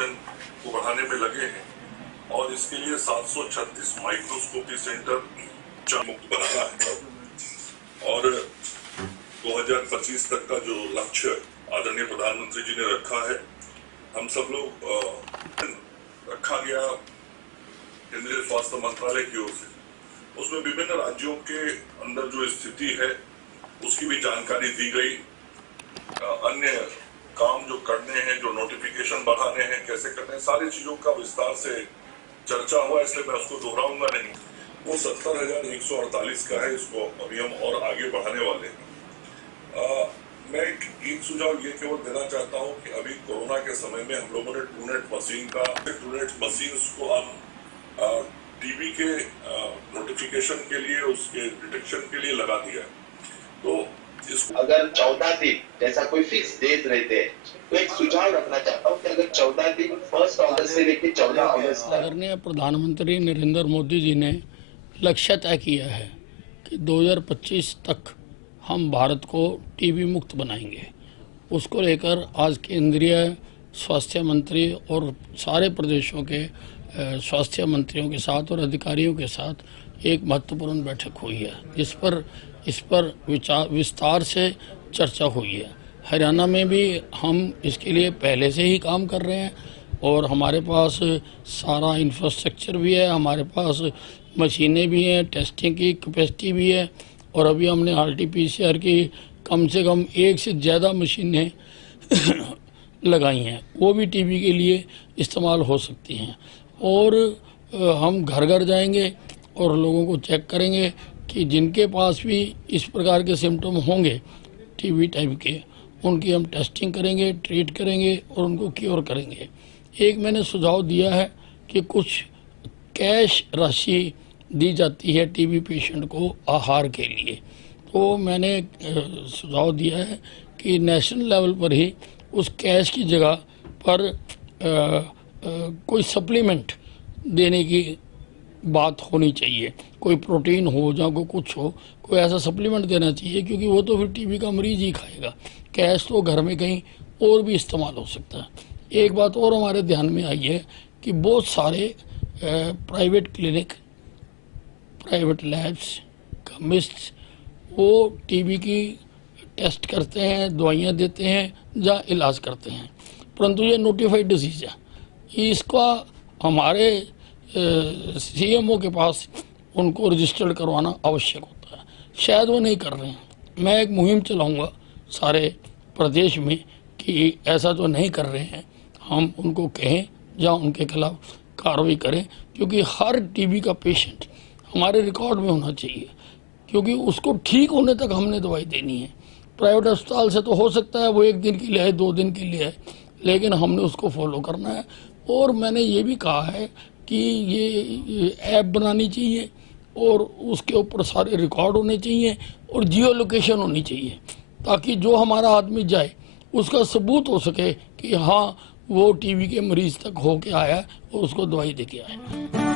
Production को बढ़ाने में लगे हैं और इसके लिए 736 माइक्रोस्कोपी सेंटर मुक्त बनाना है और 2025 तक का जो लक्ष्य आदरणीय प्रधानमंत्री जी ने रखा है, हम सब लोग रखा गया केंद्रीय स्वास्थ्य मंत्रालय की ओर से, उसमें विभिन्न राज्यों के अंदर जो स्थिति है उसकी भी जानकारी दी गई। अन्य काम जो करने हैं, जो नोटिफिकेशन बढ़ाने हैं, कैसे करने हैं, सारी चीजों का विस्तार से चर्चा हुआ, इसलिए मैं उसको दोहराऊंगा नहीं। वो 70,148 का है, इसको अभी हम और आगे बढ़ाने वाले हैं। मैं एक सुझाव ये केवल देना चाहता हूँ कि अभी कोरोना के समय में हम लोगों ने ट्रूनेट मशीन को हम टीबी के नोटिफिकेशन के लिए, उसके डिटेक्शन के लिए लगा दिया। तो अगर 14 दिन जैसा कोई फिक्स डेट रहते हैं तो एक सुझाव रखना चाहता हूँ कि अगर 14 दिन 1 अगस्त से लेकर 14 अगस्त तक आदरणीय प्रधानमंत्री नरेंद्र मोदी जी ने लक्ष्य तय किया है कि 2025 तक हम भारत को टीबी मुक्त बनाएंगे। उसको लेकर आज केंद्रीय स्वास्थ्य मंत्री और सारे प्रदेशों के स्वास्थ्य मंत्रियों के साथ और अधिकारियों के साथ एक महत्वपूर्ण बैठक हुई है, इस पर विस्तार से चर्चा हुई है। हरियाणा में भी हम इसके लिए पहले से ही काम कर रहे हैं और हमारे पास सारा इंफ्रास्ट्रक्चर भी है, हमारे पास मशीनें भी हैं, टेस्टिंग की कैपेसिटी भी है और अभी हमने RT-PCR की कम से कम 1 से ज़्यादा मशीनें लगाई हैं, वो भी टीबी के लिए इस्तेमाल हो सकती हैं। और हम घर घर जाएंगे और लोगों को चेक करेंगे कि जिनके पास भी इस प्रकार के सिम्टम होंगे टीबी टाइप के, उनकी हम टेस्टिंग करेंगे, ट्रीट करेंगे और उनको क्योर करेंगे। एक मैंने सुझाव दिया है कि कुछ कैश राशि दी जाती है टीबी पेशेंट को आहार के लिए, तो मैंने सुझाव दिया है कि नेशनल लेवल पर ही उस कैश की जगह पर कोई सप्लीमेंट देने की बात होनी चाहिए। कोई प्रोटीन हो या कोई कुछ हो, कोई ऐसा सप्लीमेंट देना चाहिए, क्योंकि वो तो फिर टीबी का मरीज ही खाएगा। कैश तो घर में कहीं और भी इस्तेमाल हो सकता है। एक बात और हमारे ध्यान में आई है कि बहुत सारे private clinic, private labs, chemist वो टीबी की टेस्ट करते हैं, दवाइयाँ देते हैं या इलाज करते हैं, परंतु ये नोटिफाइड डिजीज़ है। इसका हमारे CMO के पास उनको रजिस्टर्ड करवाना आवश्यक होता है, शायद वो नहीं कर रहे हैं। मैं एक मुहिम चलाऊंगा सारे प्रदेश में कि ऐसा तो नहीं कर रहे हैं, हम उनको कहें या उनके खिलाफ कार्रवाई करें, क्योंकि हर टीबी का पेशेंट हमारे रिकॉर्ड में होना चाहिए, क्योंकि उसको ठीक होने तक हमने दवाई देनी है। प्राइवेट अस्पताल से तो हो सकता है वो 1 दिन के लिए है, 2 दिन के लिए है, लेकिन हमने उसको फॉलो करना है। और मैंने ये भी कहा है कि ये ऐप बनानी चाहिए और उसके ऊपर सारे रिकॉर्ड होने चाहिए और जियो लोकेशन होनी चाहिए, ताकि जो हमारा आदमी जाए उसका सबूत हो सके कि हाँ वो टीबी के मरीज तक होके आया और उसको दवाई दे के आया।